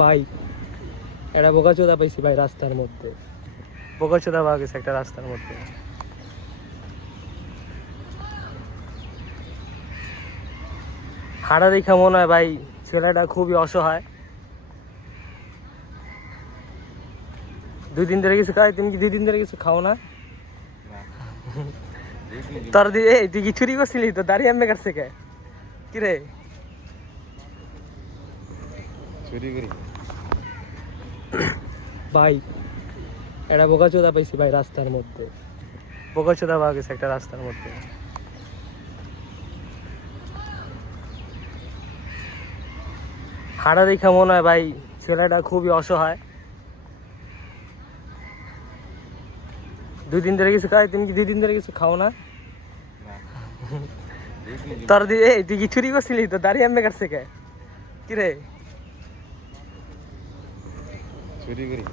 ভাই এটা বোকাচোদা পাইছি ভাই রাস্তার মধ্যে, বোকাচোদা পাওয়া গেছে একটা রাস্তার মধ্যে। হাঁটা দেখা মনে হয় ভাই ছেলেটা খুবই অসহায়। 2 দিন ধরে কিছু খাই, তুমি কি 2 দিন ধরে কিছু খাও না? তোর তুই কি চুরি করছিলি? তো দাঁড়িয়ে এমনি কাটছে কে? কিরে চুরি করি ভাই এটা বোকাচোদা পাইছি ভাই রাস্তার মধ্যে, বোকাচোদা পাওয়া গেছে একটা রাস্তার মধ্যে। হাঁটা দেখা মনে হয় ভাই ছেলেটা খুবই অসহায়। 2 দিন ধরে কিছু খাই, তুমি কি 2 দিন ধরে কিছু খাও না? তোর তুই কি চুরি করছিলি? তো দাঁড়িয়ে এমনি কাটছে কে? কিরে চুরি করি